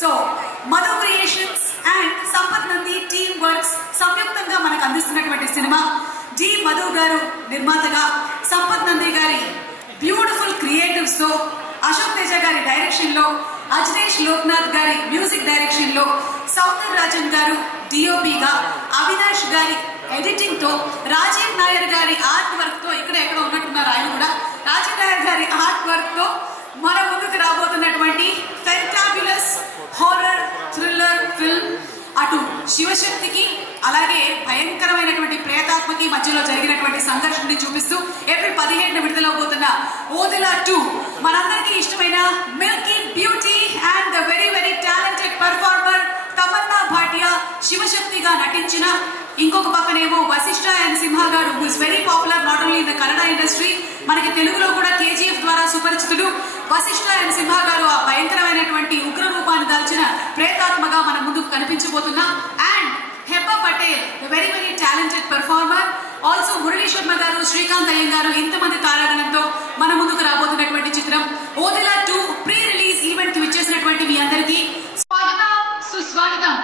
So Madhu creations and Sampath Nandi team works సంయుక్తంగా మనకు అందిస్తున్నటువంటి సినిమా డి మధు గారు నిర్మాతగా, సంపత్ నంది గారి బ్యూటిఫుల్ క్రియేటివ్స్ తో, అశోక్ తేజ గారి డైరెక్షన్ లో, అజనేష్ లోక్నాథ్ గారి మ్యూజిక్ డైరెక్షన్ లో, సౌందర్ రాజన్ గారు డిఓపిగా, అవినాష్ గారి ఎడిటింగ్ తో, రాజీవ్ నాయర్ గారి ఆర్ట్ వర్క్ తో, ఇక్కడ ఎక్కడ ఉన్నట్టున్నారు ఆయన కూడా, రాజీవ్ నాయర్ గారి ఆర్ట్ వర్క్ తో మన ముందుకు రాబోతున్నటువంటి ఫెంటాబ్యులస్ హారర్ థ్రిల్లర్ ఫిల్మ్ అటు శివశక్తికి అలాగే భయంకరమైనటువంటి ప్రేతాత్మకి మధ్యలో జరిగినటువంటి సంఘర్షణని చూపిస్తూ ఏప్రిల్ 17న విడుదలవబోతున్న ఓదిలా 2 మనందరికీ ఇష్టమైన milky beauty and the very very talented performer Tamannaah Bhatia శివశక్తిగా నటించిన, ఇంకొక పక్కనేమో వశిష్ఠ అండ్ సింహ గారు who is very popular not only in the Kannada industry, మనకి తెలుగులో కూడా కేజీఎఫ్ ద్వారా సుపరిచితుడు వశిష్ఠ అండ్ సింహ గారు ఆ భయంకరమైనటువంటి ఉగ్ర రూపాన్ని దాల్చిన ప్రేతాత్మగా మన ముందుకు కనిపించబోతున్నా. And Hebah Patel the very very talented performer, also Murali Sharma గారు, శ్రీకాంత్ అయ్యం గారు, ఇంతమంది తారాగణంతో మన ముందుకు రాబోతున్నటువంటి చిత్రం ఓదిలా 2 ప్రీ రిలీజ్ ఈవెంట్ కి విచ్చేసినటువంటి మీ అందరికీ స్వాగతం, సుస్వాగతం.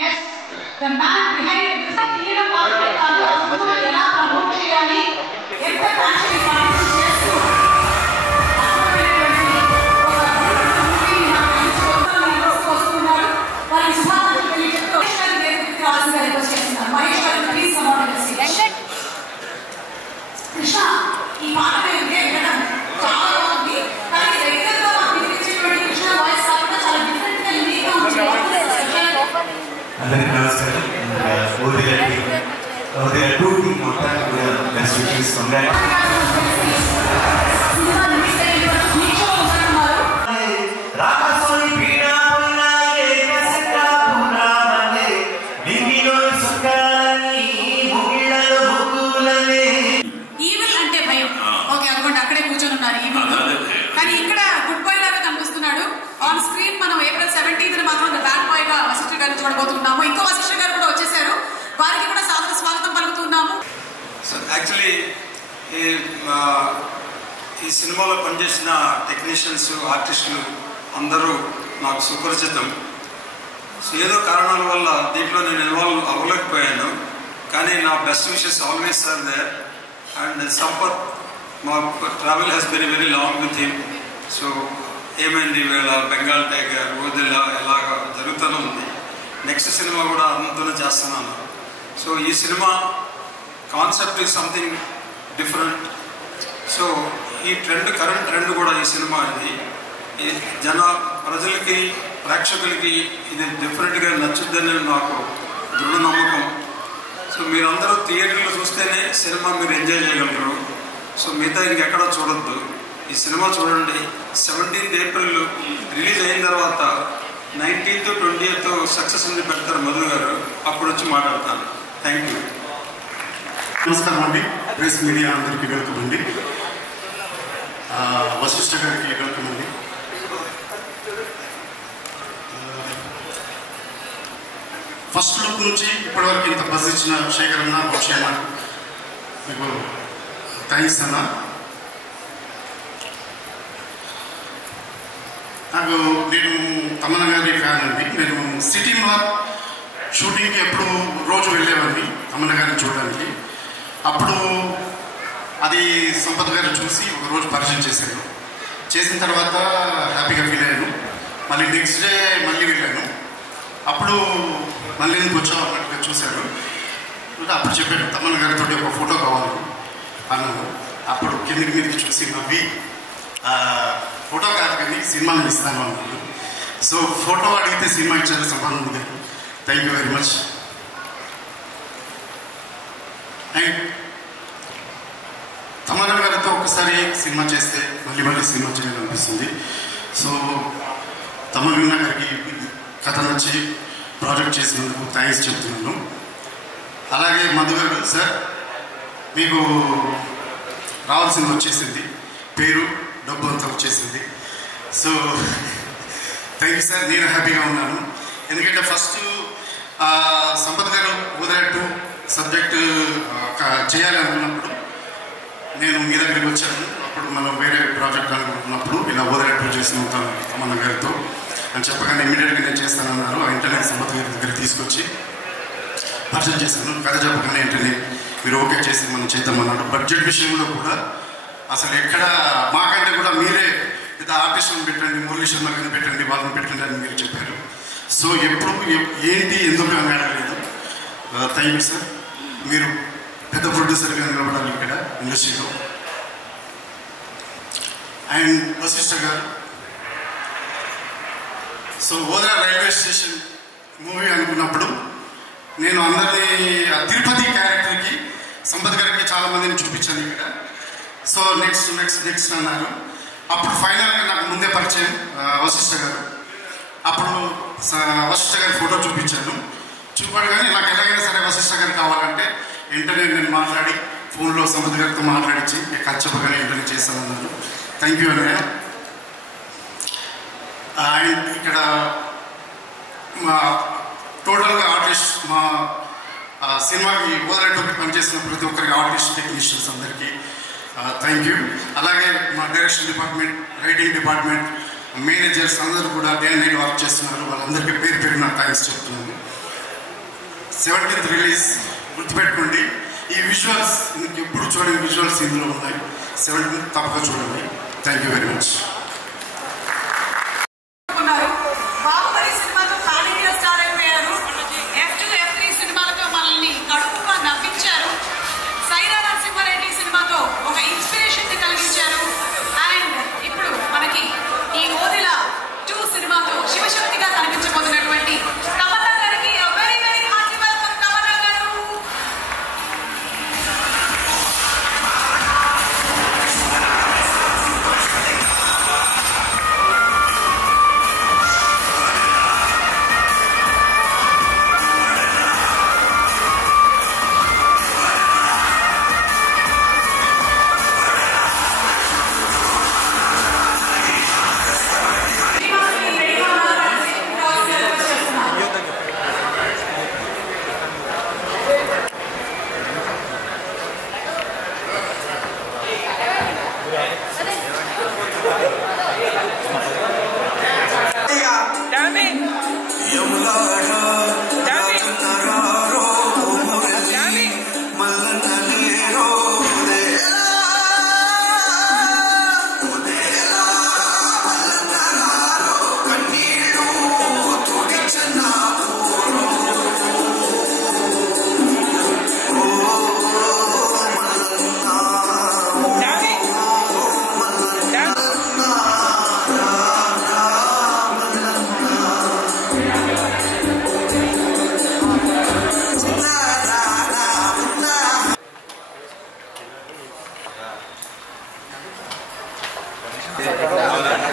Yes, the man behind it is Hero Market and Sumaya Ramushiyani. It's a passion చేస్తూ వస్తున్నారు. వారి శుభాకాంక్షలు తెలియజేస్తూ రావాల్సిందిగా రిక్వెస్ట్ చేస్తున్నారు. మహేష్ గారు please come on the stage. Krishna, ఈ పాట వినడం చాలా బాగుంది, కానీ రెగ్యులర్ గా మనకు వినిపించేటువంటి కృష్ణ వాయిస్ కాకుండా చాలా డిఫరెంట్ గా యూనిక్ గా ఉంది. అందరికీ నమస్కారం. ఓదిలా 2 మొత్తానికి కూడా బెస్ట్ విషెస్ ఉన్నాయి. ఈవిల్ అంటే భయం. ఓకే అనుకోండి, అక్కడే కూర్చొని ఉన్నారు ఈవిల్. కానీ ఇక్కడ గుడ్ బాయ్ లాగా కనిపిస్తున్నాడు. ఆన్ స్క్రీన్ మనం ఏప్రిల్ 17న మాత్రం బ్యాడ్ బాయ్ గా వశిష్ఠ గారిని చూడబోతున్నాము. ఇంకో వశిష్ఠ గారు కూడా వచ్చేసారు, వారికి కూడా సాదర స్వాగతం పలుకుతున్నాము. యాక్చువల్లీ ఈ సినిమాలో పనిచేసిన టెక్నీషియన్స్, ఆర్టిస్టులు అందరూ నాకు సుపరిచితం. సో ఏదో కారణాల వల్ల దీంట్లో నేను ఇన్వాల్వ్ అవ్వలేకపోయాను, కానీ నా best wishes always are there. And Sampath, మా travel has been very long with him. So ఏమైంది వీళ్ళ బెంగాల్ టైగర్, ఓదిలా ఎలాగ జరుగుతూనే ఉంది. నెక్స్ట్ సినిమా కూడా అంతనే చేస్తున్నాను. సో ఈ cinema concept is something different. So ఈ కరెంట్ ట్రెండ్ కూడా ఈ సినిమా ఇది ప్రజలకి, ప్రేక్షకులకి ఇది డెఫినెట్గా నచ్చుద్దని నాకు దృఢ నమ్మకం. సో మీరందరూ థియేటర్లో చూస్తేనే సినిమా మీరు ఎంజాయ్ చేయగలరు. సో మిగతా ఇంకెక్కడా చూడొద్దు. ఈ సినిమా చూడండి. 17th ఏప్రిల్ రిలీజ్ అయిన తర్వాత 19th 20th సక్సెస్ ఉంది పెడతారు మధు గారు, అప్పుడు వచ్చి మాట్లాడతాను. Thank you. నమస్కారం అండి. ప్రెస్ మీడియా అందరికీ వెల్కమ్ అండి. వశిష్ఠ గారికి వెల్కమ్ అండి. ఫస్ట్ లుక్ నుంచి ఇప్పటివరకు ఇంత బజ్ ఇచ్చిన శేఖర్ అన్న, వంశీ అన్న, మీకు థ్యాంక్స్ అన్న. నేను తమన్నా గారి ఫ్యాన్ అండి. నేను సిటీ మార్ షూటింగ్కి ఎప్పుడు రోజు వెళ్ళేవాడిని తమన్నా గారిని చూడడానికి. అప్పుడు అది సంపత్ గారు చూసి ఒకరోజు పరిచయం చేశాను. చేసిన తర్వాత హ్యాపీగా ఫీల్ అయ్యాను. మళ్ళీ నెక్స్ట్ డే మళ్ళీ వెళ్ళాను. అప్పుడు మళ్ళీ ఎందుకు వచ్చావు అన్నట్టుగా చూశాను. అప్పుడు చెప్పాను తమన్నా గారితో ఒక ఫోటో కావాలి అన్నాను. అప్పుడు కిందికి మీదకి చూసి నవ్వి ఫోటో కాదు కానీ సినిమాని ఇస్తాను అన్నాను. సో ఫోటో అడిగితే సినిమా ఇచ్చారు Sampath garu. Thank you very much. And Tamannaah గారితో ఒకసారి సినిమా చేస్తే మళ్ళీ మళ్ళీ సినిమా చేయాలనిపిస్తుంది. సో తమన్నా గారికి కథ నచ్చి ప్రాజెక్ట్ చేసినందుకు థ్యాంక్స్ చెప్తున్నాను. అలాగే మధు గారు సార్, మీకు రావాల్సింది వచ్చేసింది, పేరు డబ్బు అంతా వచ్చేసింది. So thank you sir. నేను హ్యాపీగా ఉన్నాను. ఎందుకంటే ఫస్ట్ సంపత్ గారు ఉదయ 2 సబ్జెక్టు చేయాలి అనుకున్నప్పుడు నేను మీ దగ్గరికి వచ్చాను. అప్పుడు మనం వేరే ప్రాజెక్ట్ అనుకుంటున్నప్పుడు ఇలా ఉదయ 2 చేసి ఉంటాను తమన్నా గారితో అని చెప్పగానే ఇమ్మీడియట్గా నేను చేస్తానన్నారు. ఆ ఇంటర్నెట్ సంపత్ గారి దగ్గర తీసుకొచ్చి పరిచయం చేశాను. కథ చెప్పగానే వెంటనే మీరు ఓకే చేసి మనం చేద్దామన్నాడు. బడ్జెట్ విషయంలో కూడా అసలు ఎక్కడ మాకంటే కూడా మీరే పెద్ద ఆర్టిస్టులను పెట్టండి, మురళీ శర్మ గారిని పెట్టండి, వాళ్ళని పెట్టండి అని మీరు చెప్పారు. సో ఎప్పుడు ఏంటి ఎందుకు అని అడగలేదు. Thank you sir. మీరు పెద్ద ప్రొడ్యూసర్గా నిలబడాలి ఇక్కడ ఇండస్ట్రీలో. అండ్ వశిష్ఠ గారు, సో ఓదరా రైల్వే స్టేషన్ మూవీ అనుకున్నప్పుడు నేను అందరినీ తిరుపతి క్యారెక్టర్కి సంపత్ గారికి చాలా మందిని చూపించాను ఇక్కడ. సో నెక్స్ట్ నెక్స్ట్ నెక్స్ట్ అన్నారు. అప్పుడు ఫైనల్గా నాకు ముందే పరిచయం వశిష్ఠ గారు. అప్పుడు వశిష్ఠ గారి ఫోటో చూపించాను. చూపడగానే నాకు ఎలాగైనా సరే వశిష్ఠ గారు కావాలంటే వెంటనే నేను మాట్లాడి ఫోన్లో సంపత్ గారితో మాట్లాడించి కథ చెప్పగానే వెంటనే చేస్తానన్నారు. థ్యాంక్ యూ అన్నయ్య. అండ్ ఇక్కడ మా టోటల్గా ఆర్టిస్ట్, మా సినిమాకి ఓదరేటోకి పనిచేసిన ప్రతి ఒక్కరికి ఆర్టిస్ట్, టెక్నీషియన్స్ అందరికీ థ్యాంక్ యూ. అలాగే మా direction department, writing department, managers అందరూ కూడా డే అండ్ నైట్ వర్క్ చేస్తున్నారు. వాళ్ళందరికీ పేరు పేరున థ్యాంక్స్ చెప్తున్నాను. 17th రిలీజ్ గుర్తుపెట్టుకోండి. ఈ విజువల్స్ మీకు ఎప్పుడు చూడని విజువల్స్ ఇందులో ఉన్నాయి. 17th తప్పగా చూడండి. Thank you very much. Baahubali సినిమాతో పాన్ ఇండియా స్టార్ అయిపోయారు. F2, F3 సినిమాలతో మనల్ని కడుపుగా నవ్వించారు. సైరా నరసింహారెడ్డి సినిమాతో ఒక ఇన్స్పిరేషన్ ని కలిగించారు. అండ్ ఇప్పుడు మనకి ఈ ఓదిల 2 సినిమాతో శివశక్తిగా కనిపించబోతున్నటువంటి తమన్నా గారికి very very hearty welcome. Tamannaah గారు,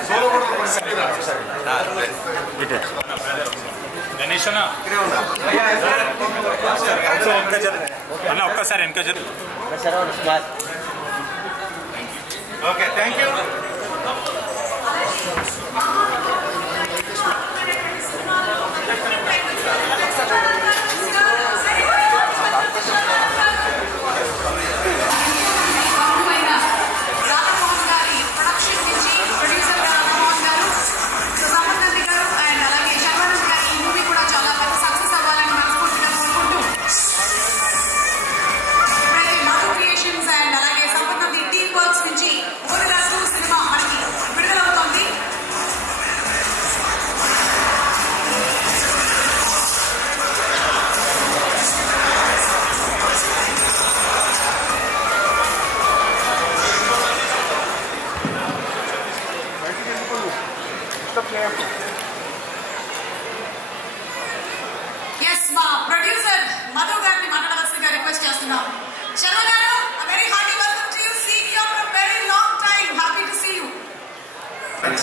solo గణేష్ అన్న ఒక్కసారి వెనక జరు. Okay, thank you.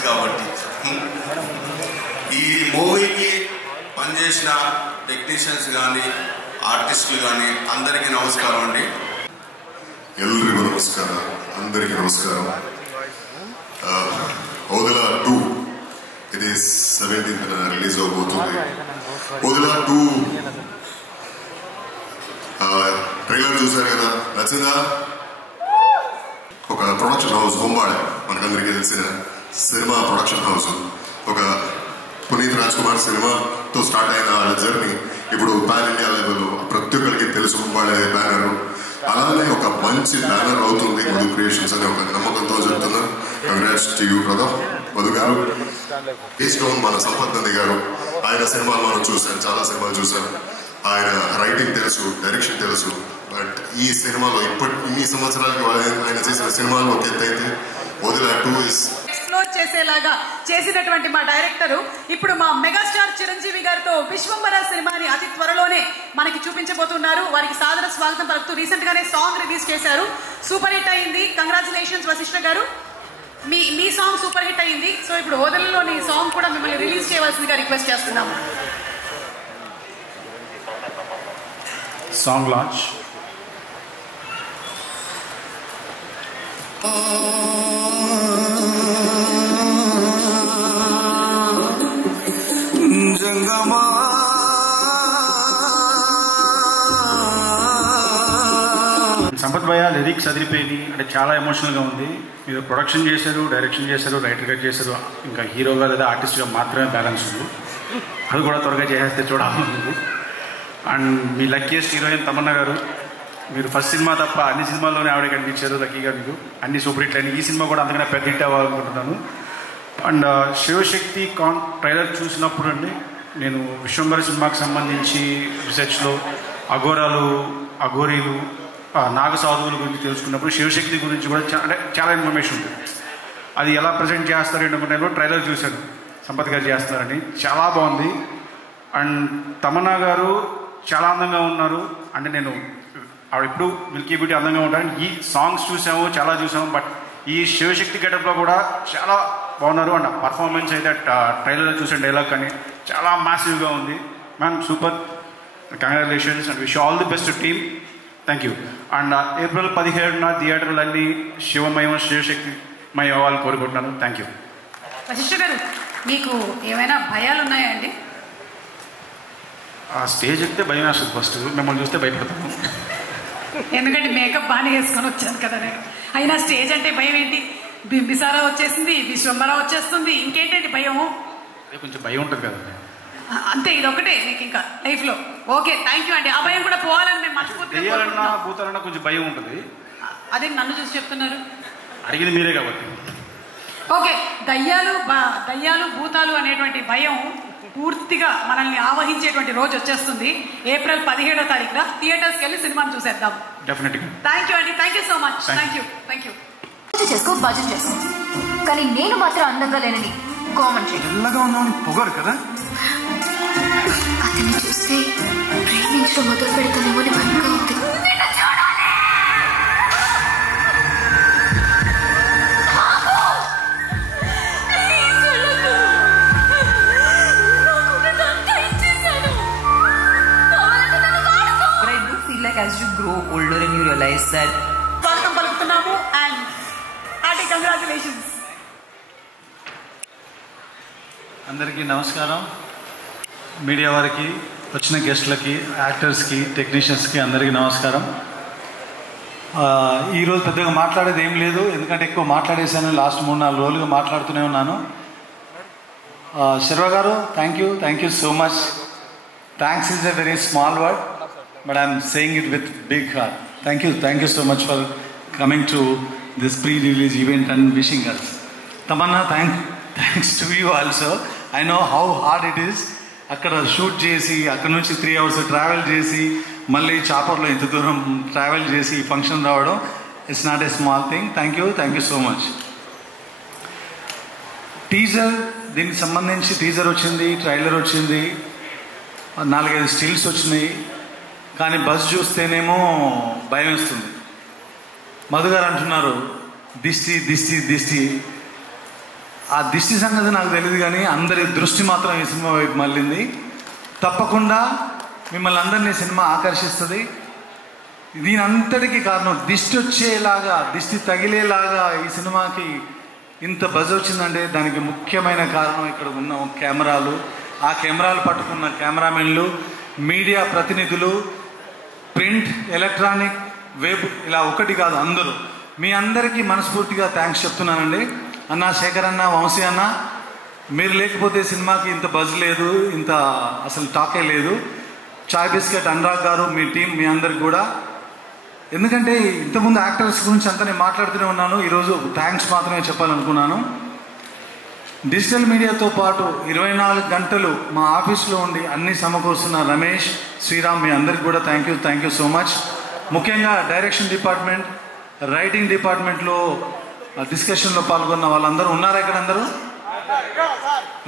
కాబట్టి ఈ మూవీకి పనిచేసిన టెక్నీషియన్స్ కానీ ఆర్టిస్టులు కానీ అందరికీ నమస్కారం అండి. ఎల్లరిಗೂ నమస్కారం, అందరికీ నమస్కారం. ఓదెలా 2 ఇది 17th రిలీజ్ అవబోతుంది. ఓదెలా 2 ట్రైలర్ చూసారు కదా, నచ్చిందా? ఒక ప్రొడక్షన్ హౌస్ బొంబాళే, మనకందరికీ తెలిసిన సినిమా ప్రొడక్షన్ హౌస్. ఒక పునీత్ రాజ్ కుమార్ సినిమాతో స్టార్ట్ అయిన వాళ్ళ జర్నీ ఇప్పుడు పాన్ ఇండియా లెవెల్ ప్రతి ఒక్కరికి తెలుసు వాళ్ళే బ్యానర్. అలానే ఒక మంచి బ్యానర్ అవుతుంది మధు క్రియేషన్స్ అనే ఒక నమ్మకంతో చెప్తున్నా. Congrats to you brother Madhu గారు. ఈస్టోన్ మన సంపత్ నంది గారు, ఆయన సినిమాలు మనం చూసాం, చాలా సినిమాలు చూసాం. ఆయన రైటింగ్ తెలుసు, డైరెక్షన్ తెలుసు. బట్ ఈ సినిమాలో ఇన్ని సంవత్సరాలకి ఆయన చేసిన సినిమాలు ఒక ఎత్తు అయితే ఓదెలా 2 ఎక్స్ప్లోర్ చేసేలాగా చేసినటువంటి మా డైరెక్టర్ ఇప్పుడు మా మెగాస్టార్ చిరంజీవి గారితో విశ్వంబర సినిమాని అతి త్వరలోనే మనకి చూపించబోతున్నారు. వారికి సాదర స్వాగతం పలుకుతూ రీసెంట్ గానే సాంగ్ రిలీజ్ చేశారు, సూపర్ హిట్ అయింది. కంగ్రాచులేషన్స్ వశిష్ఠ గారు, మీ సాంగ్ సూపర్ హిట్ అయింది. సో ఇప్పుడు ఓదెలలోని సాంగ్ కూడా మిమ్మల్ని రిలీజ్ చేయవలసిందిగా రిక్వెస్ట్ చేస్తున్నాము. Song launch. సంపత్ భయ్య లిరిక్స్ అదిరిపోయింది, అంటే చాలా ఎమోషనల్గా ఉంది. మీరు ప్రొడక్షన్ చేశారు, డైరెక్షన్ చేశారు, రైటర్గా చేశారు, ఇంకా హీరోగా లేదా ఆర్టిస్ట్గా మాత్రమే బ్యాలెన్స్ ఉంది. అది కూడా త్వరగా చేసేస్తే చూడాలనుంది. అండ్ మీ లక్కీయెస్ట్ హీరోయిన్ తమన్నా గారు, మీరు ఫస్ట్ సినిమా తప్ప అన్ని సినిమాల్లోనే ఆవిడ కనిపించారు. లక్కీగా మీకు అన్ని సూపర్ హిట్ అయినాయి. ఈ సినిమా కూడా అంతకన్నా పెద్ద హిట్ అవ్వాలనుకుంటున్నాను. అండ్ శివశక్తి ట్రైలర్ చూసినప్పుడు అండి, నేను విశ్వంబర సినిమాకి సంబంధించి రీసెర్చ్లో అఘోరీలు నాగసాధువుల గురించి తెలుసుకున్నప్పుడు శివశక్తి గురించి కూడా చాలా ఇన్ఫర్మేషన్ ఉంటుంది. అది ఎలా ప్రజెంట్ చేస్తారు ఏంటంటే నేను ట్రైలర్ చూశాను, సంపత్ గారు చేస్తున్నారని, చాలా బాగుంది. అండ్ తమన్నా గారు చాలా అందంగా ఉన్నారు. అంటే నేను ఆవిడ ఇప్పుడు మిల్కీ బ్యూటీ అందంగా ఉంటాను. ఈ సాంగ్స్ చూసాము, చాలా చూసాము, బట్ ఈ శివశక్తి గెటప్లో కూడా చాలా బాగున్నారు. అండ్ పర్ఫార్మెన్స్ అయితే ట్రైలర్లో చూసిన డైలాగ్ కానీ చాలా మ్యాసివ్గా ఉంది. Ma'am super, congratulations and wish all the best team. Thank you. And April 17న థియేటర్లన్నీ శివమయం శివశక్తిమయం అవ్వాలని కోరుకుంటున్నాను. Thank you. వశిష్ఠ గారు, మీకు ఏమైనా భయాలు ఉన్నాయా అండి? ఆ స్టేజ్ ఎక్కితే భయం వేస్తుంది, ఫస్ట్ మిమ్మల్ని చూస్తే భయపడతాను. ఎందుకంటే మేకప్ బాగానే వేసుకొని వచ్చాను కదా నేను. అయినా స్టేజ్ అంటే భయం ఏంటి? బింబిసారా వచ్చేసింది, విశ్వంబర వచ్చేస్తుంది, ఇంకేంటండి భయం? కొంచెం భయం ఉంటుంది కదండి, అంతే. ఇది ఒకటే మీకు ఇంకా లైఫ్లో. ఓకే, థ్యాంక్ యూ అండి. ఆ భయం కూడా పోవాలని మేము మర్చిపోతున్నాం. భూతాలన్నా కొంచెం భయం ఉంటుంది. అదే నన్ను చూసి చెప్తున్నారు, అడిగింది మీరే కాబట్టి. ఓకే, దయ్యాలు భూతాలు అనేటువంటి భయం పూర్తిగా మనల్ని ఆవహించేటువంటి రోజు వచ్చేస్తుంది. ఏప్రిల్ 17వ తారీఖున థియేటర్స్కి వెళ్ళి సినిమాని చూసేద్దాం. డెఫినెట్గా. థ్యాంక్ యూ అండి, thank you so much. Thank you. చేసుకో, భజన చేసుకో, కానీ నేను మాత్రం అందంగా లేనని కామెంట్ చేయండి. తెల్లగా ఉన్నామని పొగరు కదా. అతన్ని చూస్తే ప్రేమించడం మొదలు పెడతానేమో అని భయంగా ఉంది. కంగ్రాచులేషన్స్. అందరికీ నమస్కారం. మీడియా వారికి, వచ్చిన గెస్ట్లకి, యాక్టర్స్కి, టెక్నీషియన్స్కి అందరికీ నమస్కారం. ఈరోజు పెద్దగా మాట్లాడేది ఏం లేదు, ఎందుకంటే ఎక్కువ మాట్లాడేశాను. లాస్ట్ 3-4 రోజులుగా మాట్లాడుతూనే ఉన్నాను. శర్వ గారు, thank you so much. Thanks is a very small word, but I'm saying it with big heart. Thank you so much for coming to this pre release event and wishing us. Tamannaah, thanks to you also. I know how hard it is. అక్కడ shoot చేసి, అక్కడ నుంచి 3 hours travel చేసి, మళ్ళీ చాపర్లో ఇంత దూరం travel చేసి function రావడం, it's not a small thing. Thank you so much. Teaser, దీనికి సంబంధించి టీజర్ వచ్చింది, ట్రైలర్ వచ్చింది, 4-5 స్టిల్స్ వచ్చినాయి. కానీ బస్ చూస్తేనేమో భయం వేస్తుంది. మధు గారు అంటున్నారు దిష్టి. ఆ దిష్టి సంగతి నాకు తెలియదు, కానీ అందరి దృష్టి మాత్రం ఈ సినిమా వైపు మళ్ళింది. తప్పకుండా మిమ్మల్ని అందరినీ సినిమా ఆకర్షిస్తుంది. దీని అంతటికీ కారణం దిష్టి వచ్చేలాగా, దిష్టి తగిలేలాగా ఈ సినిమాకి ఇంత బజ్ వచ్చిందంటే దానికి ముఖ్యమైన కారణం ఇక్కడ ఉన్న కెమెరాలు, ఆ కెమెరాలు పట్టుకున్న కెమెరామెన్లు, మీడియా ప్రతినిధులు, ప్రింట్, ఎలక్ట్రానిక్, వెబ్, ఇలా ఒకటి కాదు అందరూ. మీ అందరికీ మనస్ఫూర్తిగా థ్యాంక్స్ చెప్తున్నానండి. అన్న శేఖర్ అన్న, వంశీ అన్న, మీరు లేకపోతే సినిమాకి ఇంత బజ్ లేదు, ఇంత అసలు టాకే లేదు. చాయ్ బిస్కెట్ అనురాగ్ గారు, మీ టీం, మీ అందరికి కూడా. ఎందుకంటే ఇంతకుముందు యాక్టర్స్ గురించి అంతా నేను మాట్లాడుతూనే ఉన్నాను, ఈరోజు థ్యాంక్స్ మాత్రమే చెప్పాలనుకున్నాను. డిజిటల్ మీడియాతో పాటు 24 గంటలు మా ఆఫీస్లో ఉండి అన్ని సమకూరుస్తున్న రమేష్, శ్రీరామ్, మీ అందరికి కూడా థ్యాంక్ యూ సో మచ్. ముఖ్యంగా డైరెక్షన్ డిపార్ట్మెంట్, రైటింగ్ డిపార్ట్మెంట్లో డిస్కషన్లో పాల్గొన్న వాళ్ళందరూ ఉన్నారా? ఇక్కడ అందరూ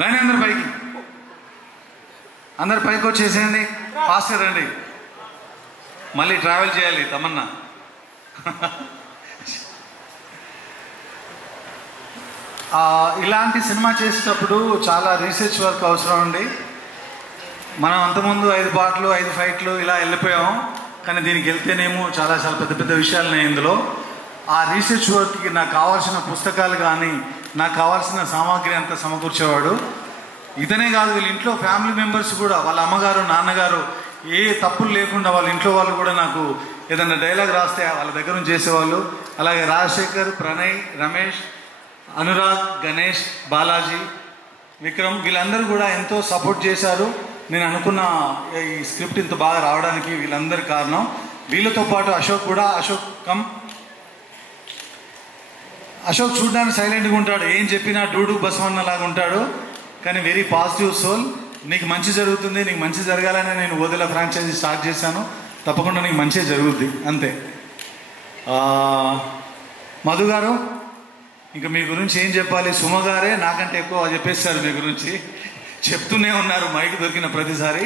రండి, అందరు పైకి వచ్చేసేయండి, ఫాస్ట్ రండి, మళ్ళీ ట్రావెల్ చేయాలి తమన్నా. ఇలాంటి సినిమా చేసేటప్పుడు చాలా రీసెర్చ్ వర్క్ అవసరం అండి. మనం అంతకుముందు 5 పాటలు 5 ఫైట్లు ఇలా వెళ్ళిపోయాం, కానీ దీనికి వెళ్తేనేమో చాలా పెద్ద విషయాలు ఉన్నాయి ఇందులో. ఆ రీసెర్చ్ వర్క్కి నాకు కావాల్సిన పుస్తకాలు కానీ, నాకు కావాల్సిన సామాగ్రి అంతా సమకూర్చేవాడు. ఇతనే కాదు, వీళ్ళ ఇంట్లో ఫ్యామిలీ మెంబర్స్ కూడా, వాళ్ళ అమ్మగారు, నాన్నగారు, ఏ తప్పులు లేకుండా వాళ్ళ ఇంట్లో వాళ్ళు కూడా నాకు ఏదైనా డైలాగ్ రాస్తే వాళ్ళ దగ్గర నుంచి చేసేవాళ్ళు. అలాగే రాజశేఖర్, ప్రణయ్, రమేష్, అనురాగ్, గణేష్, బాలాజీ, విక్రమ్, వీళ్ళందరూ కూడా ఎంతో సపోర్ట్ చేశారు. నేను అనుకున్న ఈ స్క్రిప్ట్ ఇంత బాగా రావడానికి వీళ్ళందరి కారణం. వీళ్ళతో పాటు అశోక్ కూడా. అశోక్ చూడడానికి సైలెంట్గా ఉంటాడు, ఏం చెప్పినా డూడు బసవన్న లాగా ఉంటాడు, కానీ వెరీ పాజిటివ్ సోల్. నీకు మంచి జరుగుతుంది, నీకు మంచి జరగాలని నేను ఓదెల ఫ్రాంచైజీ స్టార్ట్ చేశాను, తప్పకుండా నీకు మంచిగా జరుగుద్ది, అంతే. మధు గారు, ఇంకా మీ గురించి ఏం చెప్పాలి? సుమ గారే నాకంటే ఎక్కువ చెప్పేస్తారు మీ గురించి, చెప్తూనే ఉన్నారు మైక్ దొరికిన ప్రతిసారి.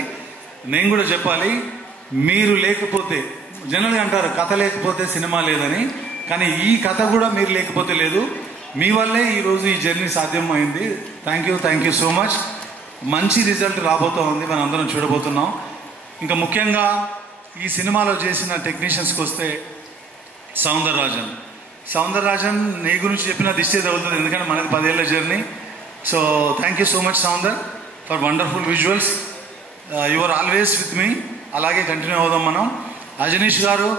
నేను కూడా చెప్పాలి, మీరు లేకపోతే, జనరల్గా అంటారు కథ లేకపోతే సినిమా లేదని, కానీ ఈ కథ కూడా మీరు లేకపోతే లేదు. మీ వల్లే ఈరోజు ఈ జర్నీ సాధ్యమైంది. Thank you so much. మంచి రిజల్ట్ రాబోతూ ఉంది, మనం అందరం చూడబోతున్నాం. ఇంకా ముఖ్యంగా ఈ సినిమాలో చేసిన టెక్నీషియన్స్కి వస్తే, సౌందరరాజన్ నీ గురించి చెప్పిన దిష్టి తగులుతుంది, ఎందుకంటే మనది 10 ఏళ్ల journey. So thank you so much Soundar for wonderful visuals. You are always with me, అలాగే కంటిన్యూ అవుదాం మనం. అజనీష్ గారు,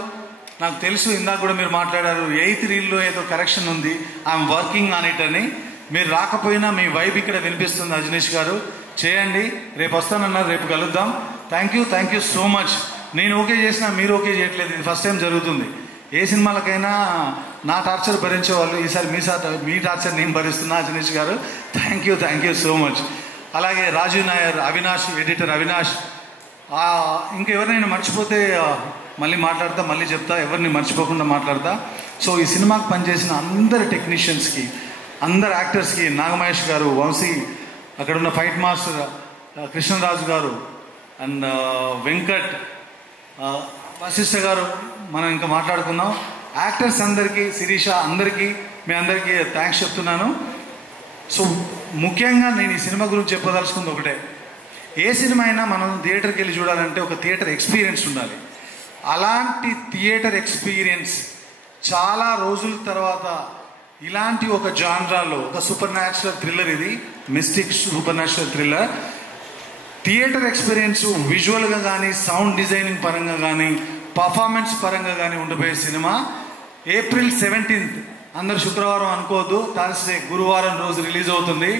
నాకు తెలుసు ఇందాక కూడా మీరు మాట్లాడారు 8th రీల్లో ఏదో కరెక్షన్ ఉంది, ఐఎమ్ వర్కింగ్ ఆన్ ఇట్ అని. మీరు రాకపోయినా మీ వైబ్ ఇక్కడ వినిపిస్తుంది. అజనీష్ గారు చేయండి, రేపు వస్తానన్నారు, రేపు కలుద్దాం. Thank you so much. నేను ఓకే చేసినా మీరు ఓకే చేయట్లేదు, ఇది ఫస్ట్ టైం జరుగుతుంది. ఏ సినిమాలకైనా నా టార్చర్ భరించేవాళ్ళు, ఈసారి మీ టార్చర్ నేను భరిస్తున్నా. అజనీష్ గారు థ్యాంక్ యూ సో మచ్. అలాగే రాజీవ్ నాయర్, అవినాష్, ఎడిటర్ అవినాష్. ఇంకెవరినైనా మర్చిపోతే మళ్ళీ మాట్లాడతా, మళ్ళీ చెప్తా, ఎవరిని మర్చిపోకుండా మాట్లాడతా. సో ఈ సినిమాకి పనిచేసిన అందరు టెక్నీషియన్స్కి, అందరు యాక్టర్స్కి, నాగమహేష్ గారు, వంశీ, అక్కడున్న ఫైట్ మాస్టర్ కృష్ణరాజు గారు, అండ్ వెంకట్, వశిష్ఠ గారు, మనం ఇంకా మాట్లాడుకుందాం. యాక్టర్స్ అందరికీ, శిరీష, అందరికీ, మీ అందరికీ థ్యాంక్స్ చెప్తున్నాను. సో ముఖ్యంగా నేను ఈ సినిమా గురించి చెప్పదలుచుకుంది ఒకటే, ఏ సినిమా అయినా మనం థియేటర్కి వెళ్ళి చూడాలంటే ఒక థియేటర్ ఎక్స్పీరియన్స్ ఉండాలి. అలాంటి థియేటర్ ఎక్స్పీరియన్స్ చాలా రోజుల తర్వాత ఇలాంటి ఒక జాన్రాలో ఒక సూపర్ న్యాచురల్ థ్రిల్లర్, ఇది mystic supernatural thriller. Theatre experience విజువల్గా కానీ, సౌండ్ డిజైనింగ్ పరంగా కానీ, పర్ఫార్మెన్స్ పరంగా కానీ ఉండబోయే సినిమా. April 17th, అందరు శుక్రవారం అనుకోవద్దు, థర్స్డే గురువారం రోజు రిలీజ్ అవుతుంది.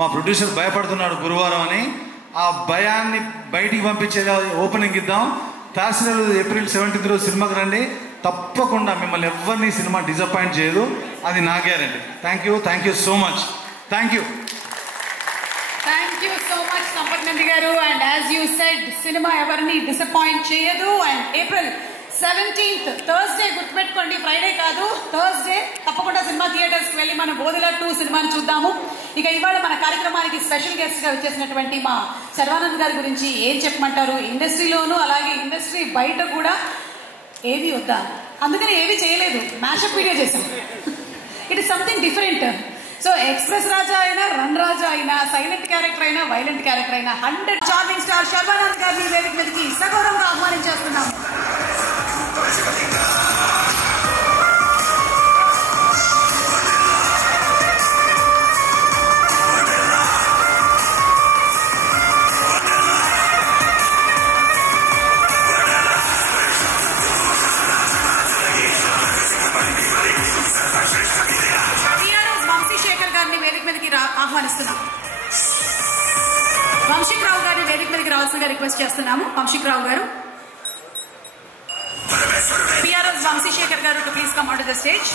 మా ప్రొడ్యూసర్ భయపడుతున్నాడు గురువారం అని. ఆ భయాన్ని బయటికి పంపించేలా ఓపెనింగ్ ఇద్దాం. థర్స్డే రోజు April 17th రోజు సినిమాకి రండి. తప్పకుండా మిమ్మల్ని ఎవరిని సినిమా డిసప్పాయింట్ చేయదు, అది నా guarantee. Thank you so much. Thank you so much Sampath Nandi garu. And as you said, cinema ఎవరిని డిసప్పాయింట్ చేయదు. అండ్ April 17th థర్స్డే, గుర్తుపెట్టుకోండి, ఫ్రైడే కాదు, థర్స్డే తప్పకుండా సినిమా థియేటర్స్కి వెళ్ళి మనం బోధిలా 2 సినిమాని చూద్దాము. ఇక ఇవాళ మన కార్యక్రమానికి స్పెషల్ గెస్ట్ గా వచ్చేసినటువంటి మా శర్వానంద్ గారి గురించి ఏం చెప్పమంటారు? ఇండస్ట్రీలోనూ అలాగే ఇండస్ట్రీ బయట కూడా ఏది వద్దా, అందుకని ఏవి చేయలేదు, మ్యాషప్ వీడియో చేశాం. It is something different. So express Raja అయినా, రన్ రాజా అయినా, సైలెంట్ క్యారెక్టర్ అయినా, వైలెంట్ క్యారెక్టర్ అయినా 100 చార్మింగ్ స్టార్ శర్వానంద్ గారిని వేదిక మీదకి సగౌరవంగా ఆహ్వానించేస్తున్నాము. ఆహ్వానిస్తున్నాం. వంశీక్ రావు గారిని వేదిక మీదకి రావాల్సిందిగా రిక్వెస్ట్ చేస్తున్నాము. వంశీక్ రావు గారు, పిఆర్ఎస్ వంశీశేఖర్ గారు to please come on to the stage.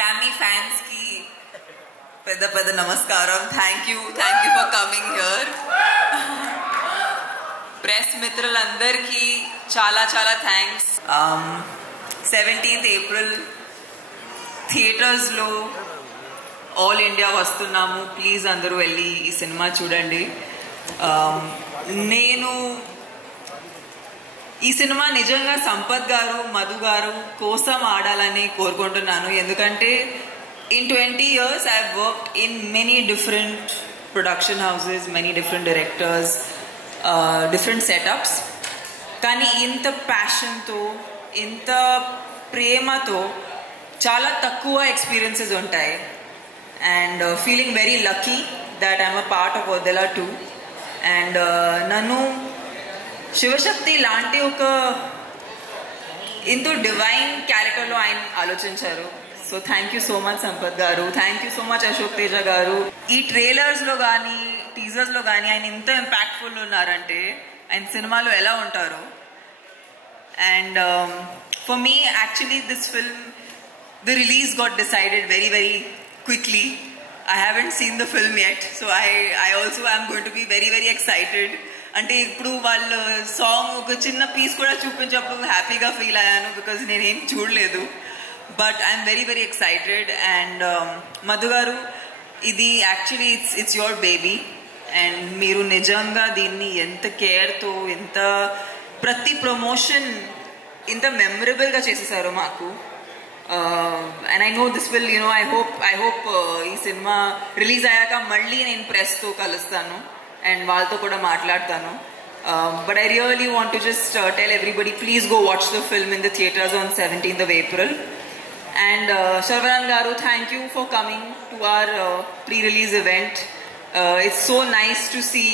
Tammy fans ki పెద్ద నమస్కారం. Thank you for coming here. Press మిత్రులందరికీ చాలా థ్యాంక్స్. 17th April థియేటర్స్లో ఆల్ ఇండియా వస్తున్నాము. ప్లీజ్ అందరూ వెళ్ళి ఈ సినిమా చూడండి. నేను ఈ సినిమా నిజంగా సంపత్ గారు, మధు గారు కోసం ఆడాలని కోరుకుంటున్నాను. ఎందుకంటే in 20 years I've worked in many different production houses, many different directors, different setups. కానీ ఇంత ప్యాషన్తో, ఇంత ప్రేమతో చాలా తక్కువ ఎక్స్పీరియన్సెస్ ఉంటాయి. And feeling very lucky that I'm a part of Odela 2. And నన్ను శివశక్తి లాంటి ఒక ఇంతో డివైన్ క్యారెక్టర్లో ఆయన ఆలోచించారు. So thank you so much Sampath garu, thank you so much Ashok Teja garu. ఈ ట్రైలర్స్లో కానీ, టీజర్స్లో కానీ ఆయన ఇంత ఇంపాక్ట్ఫుల్ ఉన్నారంటే ఆయన సినిమాలో ఎలా ఉంటారు. And for me actually this film, the release got decided very quickly. I haven't seen the film yet, so I also am going to be very excited. అంటే ఇప్పుడు వాళ్ళ సాంగ్ ఒక చిన్న పీస్ కూడా చూపించినప్పుడు హ్యాపీగా ఫీల్ అయ్యాను, బికాజ్ నేనేం చూడలేదు. But I'm very excited. And Madhu గారు, ఇది actually it's your baby. And మీరు నిజంగా దీన్ని ఎంత కేర్తో, ఎంత ప్రతి ప్రమోషన్ ఇంత మెమరబుల్గా చేసేసారు మాకు. And I know this will, I hope ఈ సినిమా రిలీజ్ అయ్యాక మళ్ళీ నేను ప్రెస్తో కలుస్తాను అండ్ వాళ్ళతో కూడా మాట్లాడతాను. But I really want to just tell everybody, please go watch the film in the theatres on 17th of April. And Sharvanan Garu, thank you for coming to our pre-release event. It's so nice to see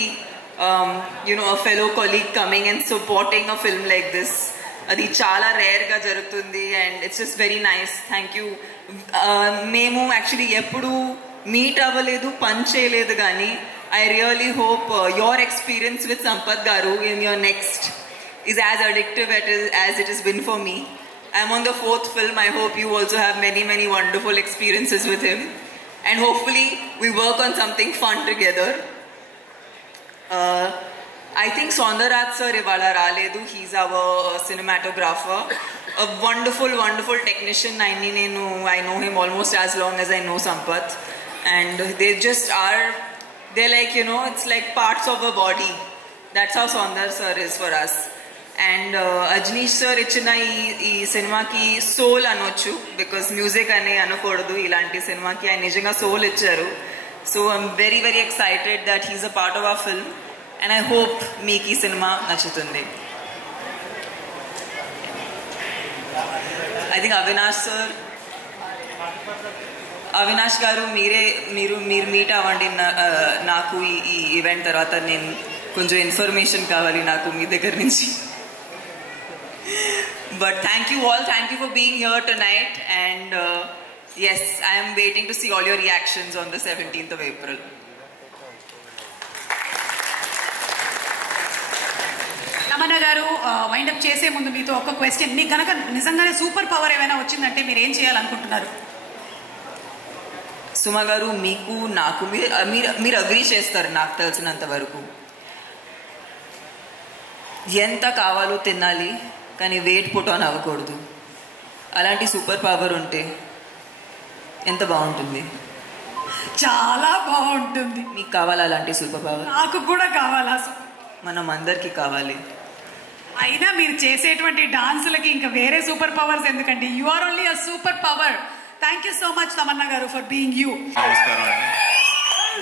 a fellow colleague coming and supporting a film like this. Adi chala rare ga jarugutundi and it's just very nice. Thank you. Memu actually eppudu meet avaledu, punch cheyaledu gaani I really hope your experience with Sampath Garu in your next is as addictive as it has been for me. I'm on the 4th film. I hope you also have many wonderful experiences with him. And hopefully we work on something fun together. I think Saundaraj sir ivala raledu. He's our cinematographer. A wonderful technician. I know him almost as long as I know Sampath. And they just are, they're like, it's like parts of a body. That's how Saundar sir is for us. And Ajaneesh sir ఇచ్చిన ఈ సినిమాకి soul అనొచ్చు, because music అని అనకూడదు. ఇలాంటి సినిమాకి ఆయన నిజంగా సోల్ ఇచ్చారు. So I'm very very excited that he's a part of our film and I hope మీకు ఈ సినిమా నచ్చుతుంది. ఐ థింక్ అవినాష్ గారు మీరు మీట్ అవ్వండి నాకు ఈ ఈవెంట్ తర్వాత. నేను కొంచెం ఇన్ఫర్మేషన్ కావాలి నాకు మీ దగ్గర నుంచి. But thank you all, thank you for being here tonight and yes, I'm waiting to see all your reactions on the 17th of April. Tamannaah గారు, వైండప్ చేసే ముందు మీతో ఒక క్వశ్చన్. మీకు కనుక నిజంగానే సూపర్ పవర్ ఏమైనా వచ్చిందంటే మీరు ఏం చేయాలనుకుంటున్నారు? సుమ గారు, మీకు నాకు మీరు అగ్రీ చేస్తారు నాకు తెలిసినంత వరకు. ఎంత కావాలో తినాలి కానీ వెయిట్ పుట్ ఆన్ అవ్వకూడదు. అలాంటి సూపర్ పవర్ ఉంటే ఎంత బాగుంటుంది. చాలా బాగుంటుంది. మీకు కావాలా అలాంటి సూపర్ పవర్? నాకు కూడా కావాలా? మనం అందరికీ కావాలి. అయినా మీరు చేసేటువంటి డాన్సులకి ఇంకా వేరే సూపర్ పవర్స్ ఎందుకండి? You are only a super power. Thank you so much Tamannaah గారు ఫర్ బీయింగ్ యూ. నమస్కారం అండి,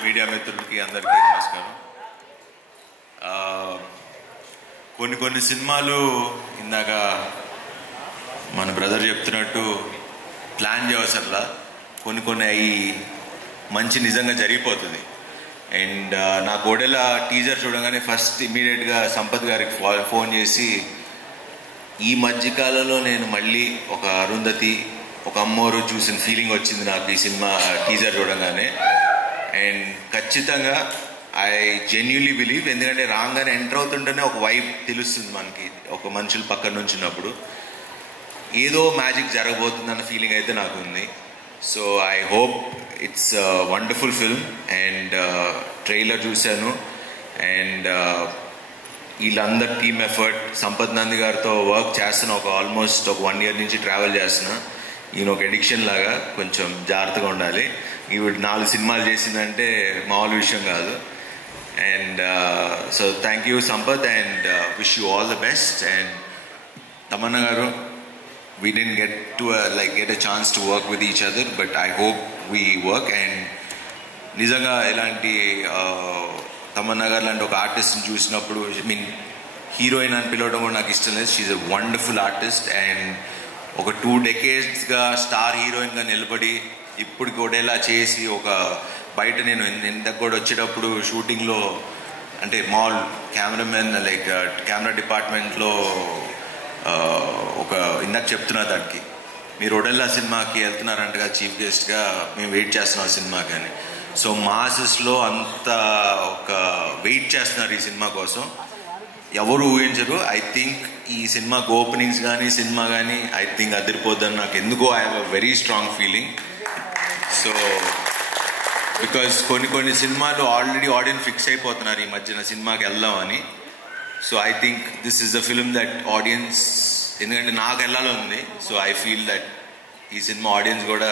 మీడియా మిత్రులకి అందరికీ నమస్కారం. కొన్ని సినిమాలు ఇందాక మన బ్రదర్ చెప్తున్నట్టు ప్లాన్ చేయవసరలా, కొన్ని అవి మంచి నిజంగా జరిగిపోతుంది. అండ్ నా గోడెల టీజర్ చూడగానే ఫస్ట్ ఇమీడియట్గా సంపత్ గారికి ఫోన్ చేసి, ఈ మధ్యకాలంలో నేను మళ్ళీ ఒక అరుంధతి, ఒక అమ్మోరు చూసిన ఫీలింగ్ వచ్చింది నాకు ఈ సినిమా టీజర్ చూడగానే. అండ్ ఖచ్చితంగా ఐ జెన్యున్లీ బిలీవ్, ఎందుకంటే రాగానే ఎంటర్ అవుతుంటేనే ఒక వైబ్ తెలుస్తుంది మనకి, ఒక మనుషులు పక్కన నుంచినప్పుడు ఏదో మ్యాజిక్ జరగబోతుందన్న ఫీలింగ్ అయితే నాకు ఉంది. So I hope it's wonderful film. And trailer చూశాను అండ్ వీళ్ళందరు టీమ్ ఎఫర్ట్, సంపత్ నంది గారితో వర్క్ చేస్తున్నా, ఆల్మోస్ట్ ఒక 1 year నుంచి ట్రావెల్ చేస్తున్నా. ఈయన ఒక ఎడిక్షన్ లాగా, కొంచెం జాగ్రత్తగా ఉండాలి. ఈవిడ 4 సినిమాలు చేసిందంటే మామూలు విషయం కాదు. And so thank you Sampath and wish you all the best. And Tamannaah గారు, we didn't get a chance to work with each other, but I hope we work. And నిజంగా ఇలాంటి తమన్నా గారు లాంటి ఒక ఆర్టిస్ట్ని చూసినప్పుడు, హీరోయిన్ అని పిలవడం కూడా నాకు ఇష్టం లేదు. She's a wonderful artist and ఒక 2 decades స్టార్ హీరోయిన్గా నిలబడి ఇప్పుడు కూడా ఇలా చేసి, ఒక బయట నేను ఇంతకు కూడా వచ్చేటప్పుడు షూటింగ్లో అంటే మాల్ కెమెరామెన్ లైక్ కెమెరా డిపార్ట్మెంట్లో ఒక ఇందాక చెప్తున్నా దానికి, మీరు ఒడెల్లా సినిమాకి వెళ్తున్నారంటగా చీఫ్ గెస్ట్గా, మేము వెయిట్ చేస్తున్నాం ఆ సినిమా కానీ. సో మాసెస్లో అంత ఒక వెయిట్ చేస్తున్నారు ఈ సినిమా కోసం, ఎవరు ఊహించరు. ఐ థింక్ ఈ సినిమాకి ఓపెనింగ్స్ కానీ సినిమా కానీ ఐ థింక్ అదిరిపోద్దని నాకు ఎందుకో I have a very strong feeling. So because కొన్ని సినిమాలు ఆల్రెడీ ఆడియన్స్ ఫిక్స్ అయిపోతున్నారు ఈ మధ్యన సినిమాకి వెళ్దామని. So I think this is the film that audience, ఎందుకంటే నాకు వెళ్ళాలని ఉంది. సో ఐ ఫీల్ దట్ ఈ సినిమా ఆడియన్స్ కూడా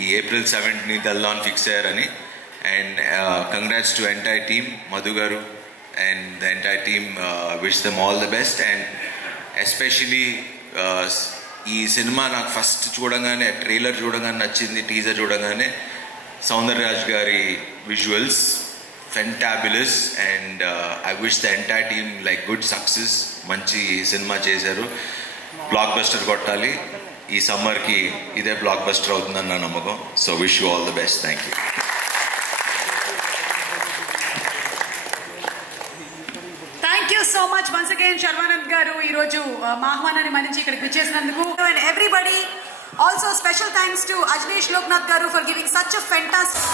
ఈ April 17th వెళ్దామని ఫిక్స్ అయ్యారని. And congrats to entire team, Madhu గారు and the entire team, wish them all the best. And especially ఈ సినిమా నాకు ఫస్ట్ చూడగానే, ట్రైలర్ చూడగానే నచ్చింది, టీజర్ చూడగానే Soundararaj garu visuals fantabulous. And I wish the entire team like good success. మంచి cinema చేశారు, blockbuster కొట్టాలి. ఈ సమ్మర్కి ఇదే బ్లాక్ బస్టర్ అవుతుందని నా నమ్మకం. So wish you all the best. Thank you. So much once again Sharwanand garu ఈ రోజు మా ఆహ్వానాన్ని మన్నించి ఇక్కడికి వచ్చేసినందుకు. And everybody also special thanks to Ajaneesh Loknath గారు for giving such a fantastic